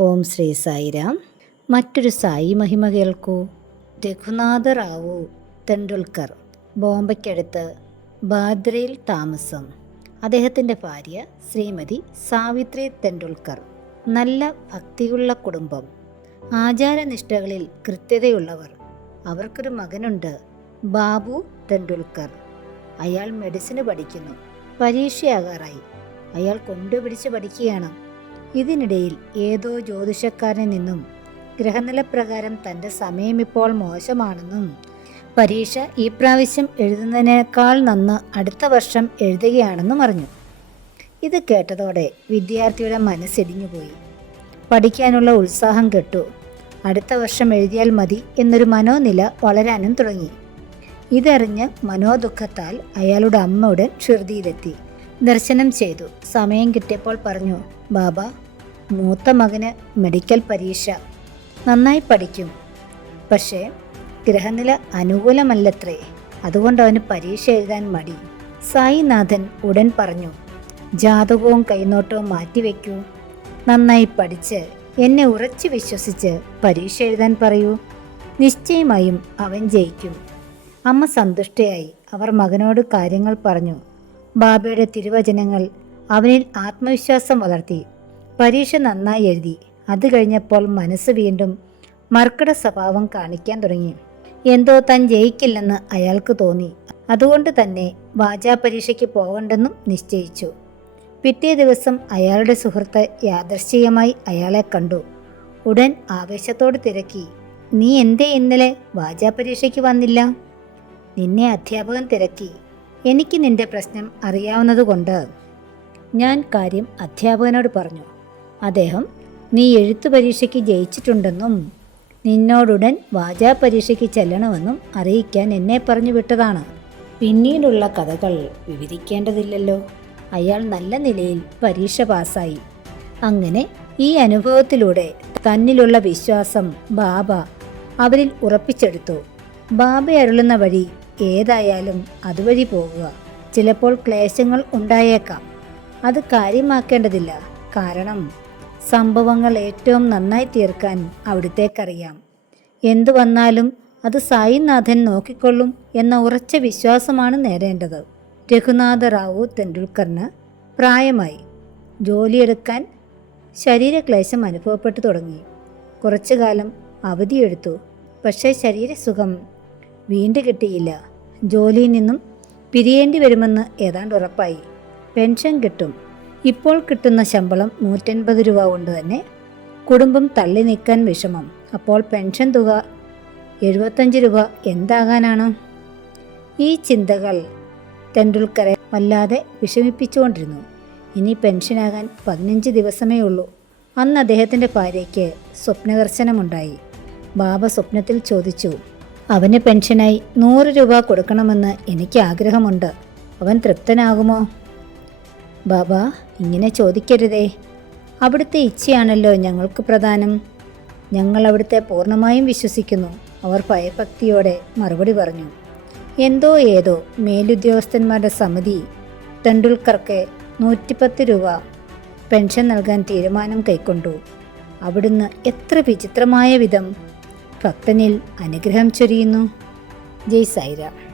ഓം ശ്രീ സായിരാം. മറ്റൊരു സായി മഹിമ കേൾക്കൂ. രഘുനാഥ റാവു തെണ്ടുൽക്കർ ബോംബയ്ക്കടുത്ത് ബാദ്രയിൽ താമസം. അദ്ദേഹത്തിന്റെ ഭാര്യ ശ്രീമതി സാവിത്രി തെണ്ടുൽക്കർ. നല്ല ഭക്തിയുള്ള കുടുംബം. ആചാരനിഷ്ഠകളിൽ കൃത്യതയുള്ളവർ. അവർക്കൊരു മകനുണ്ട് ബാബു തെണ്ടുൽക്കർ. അയാൾ മെഡിസിന് പഠിക്കുന്നു. പരീക്ഷയാകാറായി. അയാൾ കൊണ്ടുപിടിച്ച് പഠിക്കുകയാണ്. ഇതിനിടയിൽ ഏതോ ജ്യോതിഷക്കാരനിൽ നിന്നും ഗ്രഹനിലപ്രകാരം തന്റെ സമയം ഇപ്പോൾ മോശമാണെന്നും പരീക്ഷ ഈ പ്രാവശ്യം എഴുതുന്നതിനേക്കാൾ നന്ന് അടുത്ത വർഷം എഴുതുകയാണെന്നും അറിഞ്ഞു. ഇത് കേട്ടതോടെ വിദ്യാർത്ഥിയുടെ മനസ്സിടിഞ്ഞുപോയി പഠിക്കാനുള്ള ഉത്സാഹം കെട്ടു. അടുത്ത വർഷം എഴുതിയാൽ മതി എന്നൊരു മനോനില വളരാനും തുടങ്ങി. ഇതറിഞ്ഞ് മനോദുഃഖത്താൽ അയാളുടെ അമ്മയുടെ ഷിർദിയിലെത്തി ദർശനം ചെയ്തു. സമയം കിട്ടിയപ്പോൾ പറഞ്ഞു ബാബ മൂത്ത മകന് മെഡിക്കൽ പരീക്ഷ നന്നായി പഠിക്കും. പക്ഷേ ഗ്രഹനില അനുകൂലമല്ലത്രേ. അതുകൊണ്ട് അവന് പരീക്ഷ എഴുതാൻ മടി. സായിനാഥൻ ഉടൻ പറഞ്ഞു ജാതകവും കൈനോട്ടവും മാറ്റിവെക്കൂ. നന്നായി പഠിച്ച് എന്നെ ഉറച്ചു വിശ്വസിച്ച് പരീക്ഷ എഴുതാൻ പറയൂ. നിശ്ചയമായും അവൻ ജയിക്കും. അമ്മ സന്തുഷ്ടയായി. അവർ മകനോട് കാര്യങ്ങൾ പറഞ്ഞു. ബാബയുടെ തിരുവചനങ്ങൾ അവനിൽ ആത്മവിശ്വാസം വളർത്തി. പരീക്ഷ നന്നായി എഴുതി. അത് കഴിഞ്ഞപ്പോൾ മനസ്സ് വീണ്ടും മർക്കട സ്വഭാവം കാണിക്കാൻ തുടങ്ങി. എന്തോ താൻ ജയിക്കില്ലെന്ന് അയാൾക്ക് തോന്നി. അതുകൊണ്ട് തന്നെ വാചാ പരീക്ഷയ്ക്ക് പോകണ്ടെന്നും നിശ്ചയിച്ചു. പിറ്റേ ദിവസം അയാളുടെ സുഹൃത്ത് യാദർശികമായി അയാളെ കണ്ടു. ഉടൻ ആവേശത്തോട് തിരക്കി. നീ എന്തേ ഇന്നലെ വാചാ പരീക്ഷയ്ക്ക് വന്നില്ല? നിന്നെ അധ്യാപകൻ തിരക്കി. എനിക്ക് നിന്റെ പ്രശ്നം അറിയാവുന്നതുകൊണ്ട്. ഞാൻ കാര്യം അധ്യാപകനോട് പറഞ്ഞു. അദ്ദേഹം നീ എഴുത്തു പരീക്ഷയ്ക്ക് ജയിച്ചിട്ടുണ്ടെന്നും നിന്നോടുടൻ വാചാ പരീക്ഷയ്ക്ക് ചെല്ലണമെന്നും അറിയിക്കാൻ എന്നെ പറഞ്ഞു വിട്ടതാണ്. പിന്നീടുള്ള കഥകൾ വിവരിക്കേണ്ടതില്ലല്ലോ. അയാൾ നല്ല നിലയിൽ പരീക്ഷ പാസ്സായി. അങ്ങനെ ഈ അനുഭവത്തിലൂടെ തന്നിലുള്ള വിശ്വാസം ബാബ അവരിൽ ഉറപ്പിച്ചെടുത്തു. ബാബ അരുളുന്ന വഴി ഏതായാലും അതുവഴി പോകുക ചിലപ്പോൾ ക്ലേശങ്ങൾ ഉണ്ടായേക്കാം. അത് കാര്യമാക്കേണ്ടതില്ല. കാരണം സംഭവങ്ങൾ ഏറ്റവും നന്നായി തീർക്കാൻ അവിടുത്തേക്കറിയാം. എന്തു വന്നാലും അത് സായിനാഥൻ നോക്കിക്കൊള്ളും എന്ന ഉറച്ച വിശ്വാസമാണ് നേടേണ്ടത്. രഘുനാഥ റാവു തെണ്ടുൽക്കറിന് പ്രായമായി. ജോലിയെടുക്കാൻ ശരീരക്ലേശം അനുഭവപ്പെട്ടു തുടങ്ങി. കുറച്ചു കാലം അവധിയെടുത്തു. പക്ഷേ ശരീരസുഖം വീണ്ടു കിട്ടിയില്ല ജോലിയിൽ നിന്നും പിരിയേണ്ടി വരുമെന്ന് ഏതാണ്ട് ഉറപ്പായി. പെൻഷൻ കിട്ടും. ഇപ്പോൾ കിട്ടുന്ന ശമ്പളം നൂറ്റൻപത് രൂപ കൊണ്ട് തന്നെ കുടുംബം തള്ളി നീക്കാൻ വിഷമം. അപ്പോൾ പെൻഷൻ തുക എഴുപത്തഞ്ച് രൂപ എന്താകാനാണ്? ഈ ചിന്തകൾ തെണ്ടുൽക്കറെ വല്ലാതെ വിഷമിപ്പിച്ചുകൊണ്ടിരുന്നു. ഇനി പെൻഷനാകാൻ പതിനഞ്ച് ദിവസമേ ഉള്ളൂ. അന്ന് അദ്ദേഹത്തിന്റെ ഭാര്യയ്ക്ക് സ്വപ്നദർശനമുണ്ടായി. ബാബ സ്വപ്നത്തിൽ ചോദിച്ചു അവന് പെൻഷനായി നൂറ് രൂപ കൊടുക്കണമെന്ന് എനിക്ക് ആഗ്രഹമുണ്ട്. അവൻ തൃപ്തനാകുമോ? ബാബ ഇങ്ങനെ ചോദിക്കരുതേ. അവിടുത്തെ ഇച്ഛയാണല്ലോ ഞങ്ങൾക്ക് പ്രധാനം ഞങ്ങൾ അവിടുത്തെ പൂർണമായും വിശ്വസിക്കുന്നു. അവർ ഭയഭക്തിയോടെ മറുപടി പറഞ്ഞു. എന്തോ ഏതോ മേലുദ്യോഗസ്ഥന്മാരുടെ സമിതി തെണ്ടുൽക്കർക്ക് നൂറ്റിപ്പത്ത് രൂപ പെൻഷൻ നൽകാൻ തീരുമാനം കൈക്കൊണ്ടു. അവിടുന്ന് എത്ര വിചിത്രമായ വിധം ഭക്തനിൽ അനുഗ്രഹം ചൊരിയുന്നു. ജയ് സായിരാം.